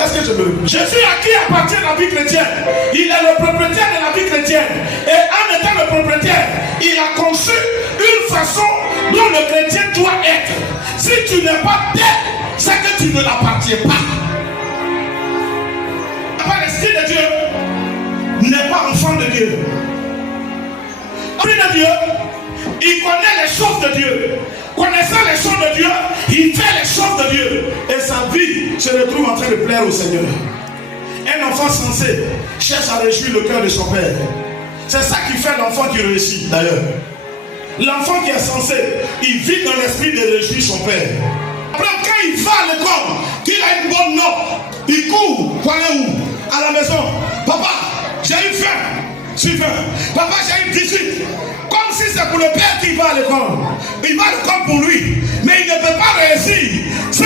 Est-ce que je me... Jésus à qui appartient la vie chrétienne? Il est le propriétaire de la vie chrétienne. Et en étant le propriétaire, il a conçu une façon dont le chrétien doit être. Si tu n'es pas tel, c'est que tu ne l'appartiens pas. L'esprit de Dieu n'est pas enfant de Dieu. L'esprit de Dieu, il connaît les choses de Dieu. Connaissant les choses de Dieu, il fait les choses de Dieu. Et sa vie se retrouve en train de plaire au Seigneur. Un enfant sensé cherche à réjouir le cœur de son père. C'est ça qui fait l'enfant qui réussit d'ailleurs. L'enfant qui est sensé, il vit dans l'esprit de réjouir son père. Après, quand il va à l'école, qu'il a une bonne note, il court, pour aller où? À la maison. Papa, j'ai eu faim. Suivant. Papa, j'ai une 18. Comme si c'est pour le père qui va à l'école. Il va à l'école pour lui. Mais il ne peut pas réussir sans,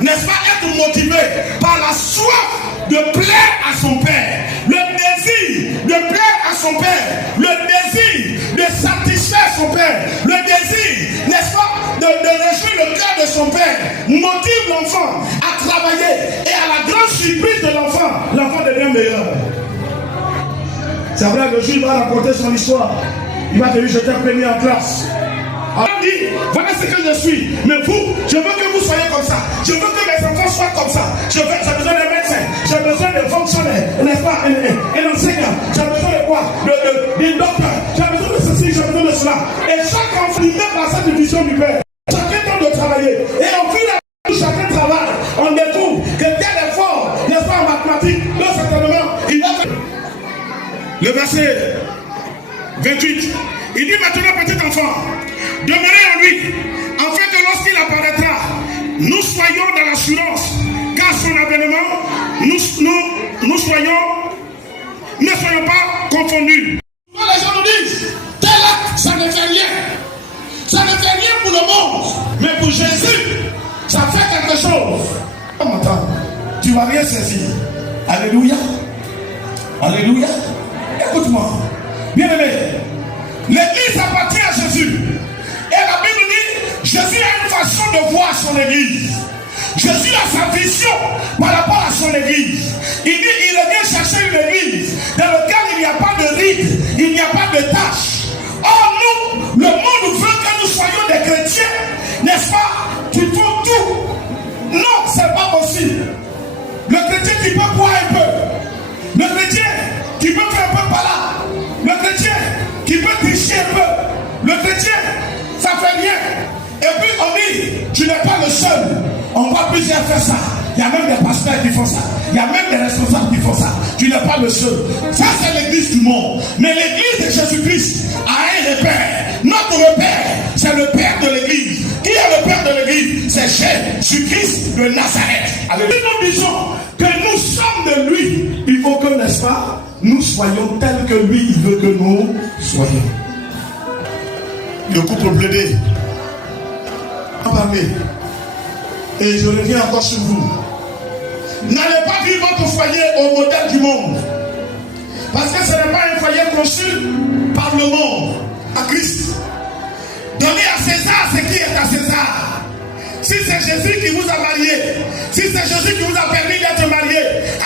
n'est-ce pas, être motivé par la soif de plaire à son père. Le désir de plaire à son père. Le désir de satisfaire son père. Le désir, n'est-ce pas, de réjouir le cœur de son père. Motive l'enfant à travailler. Et à la grande surprise de l'enfant devient meilleur. C'est vrai que le juif va raconter son histoire. Il va te dire, j'étais premier en classe. Alors il dit, voilà ce que je suis. Mais vous, je veux que vous soyez comme ça. Je veux que mes enfants soient comme ça. J'ai besoin de médecins. J'ai besoin de fonctionnaires. N'est-ce pas? Un enseignant. J'ai besoin de quoi? D'un docteur. J'ai besoin de ceci, j'ai besoin de cela. Et chaque enfant, il met dans cette vision du père. Chacun tente de travailler. Et au fil de chacun travaille. On découvre que tel est fort, n'est-ce pas, en mathématiques. Donc certainement, il va faire. Le verset 28, il dit maintenant, petit enfant, demeurez en lui, afin que lorsqu'il apparaîtra, nous soyons dans l'assurance, car son avènement, nous ne soyons pas confondus. Les gens nous disent, tel acte, ça ne fait rien. Ça ne fait rien pour le monde, mais pour Jésus, ça fait quelque chose. Oh, attends, tu ne vas rien saisir. Alléluia. Alléluia. Écoute-moi, bien-aimé, l'église appartient à Jésus. Et la Bible dit, Jésus a une façon de voir son église. Jésus a sa vision par rapport à son église. Il dit, il est venu chercher une église dans laquelle il n'y a pas de rides, il n'y a pas de tâches. Or nous, le monde veut que nous soyons des chrétiens, n'est-ce pas? Qu'il faut tout. Non, c'est pas possible. Le chrétien qui peut boire un peu. Le chrétien qui peut faire un peu par là. Le chrétien qui peut tricher un peu. Le chrétien, ça fait rien. Et puis on dit, tu n'es pas le seul. On voit plusieurs faire ça. Il y a même des pasteurs qui font ça. Il y a même des responsables qui font ça. Tu n'es pas le seul. Ça, c'est l'église du monde. Mais l'église de Jésus-Christ a un repère. Notre repère, c'est le père de l'église. Qui est le père de l'église? C'est Jésus-Christ de Nazareth. Alors, si nous disons que nous sommes de lui, il faut que, n'est-ce pas, nous soyons tels que lui, il veut que nous soyons. Le couple plaidé. En parler. Et je reviens encore sur vous. N'allez pas vivre votre foyer au modèle du monde. Parce que ce n'est pas un foyer conçu par le monde, à Christ. Donnez à César ce qui est à César. Si c'est Jésus qui vous a marié, si c'est Jésus qui vous a permis d'être marié,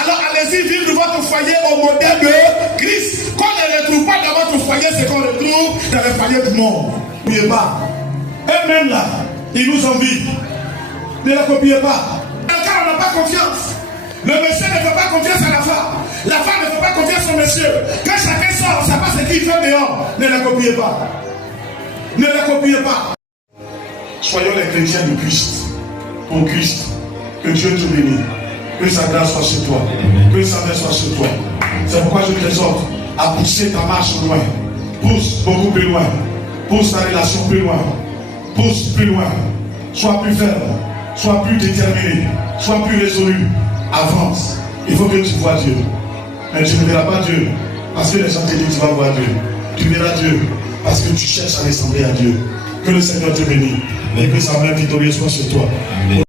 alors allez-y vivre votre foyer au modèle de Christ. Qu'on ne retrouve pas dans votre foyer ce qu'on retrouve dans le foyer du monde. N'oubliez pas. Eux-mêmes là, ils nous envient. Ne la copiez pas. Quand on n'a pas confiance, le monsieur ne fait pas confiance à la femme ne fait pas confiance au monsieur. Quand chacun sort, on ne sait pas ce qu'il fait dehors. Ne la copiez pas. Ne la copiez pas. Soyons les chrétiens de Christ. Pour Christ. Que Dieu te bénisse. Que sa grâce soit sur toi. Que sa main soit sur toi. C'est pourquoi je t'exhorte à pousser ta marche loin. Pousse beaucoup plus loin. Pousse ta relation plus loin. Pousse plus loin. Sois plus ferme. Sois plus déterminé. Sois plus résolu. Avance. Il faut que tu vois Dieu. Mais tu ne verras pas Dieu parce que les gens te disent tu vas voir Dieu. Tu verras Dieu parce que tu cherches à ressembler à Dieu. Que le Seigneur te bénisse et que sa main victorieuse soit sur toi. Amen.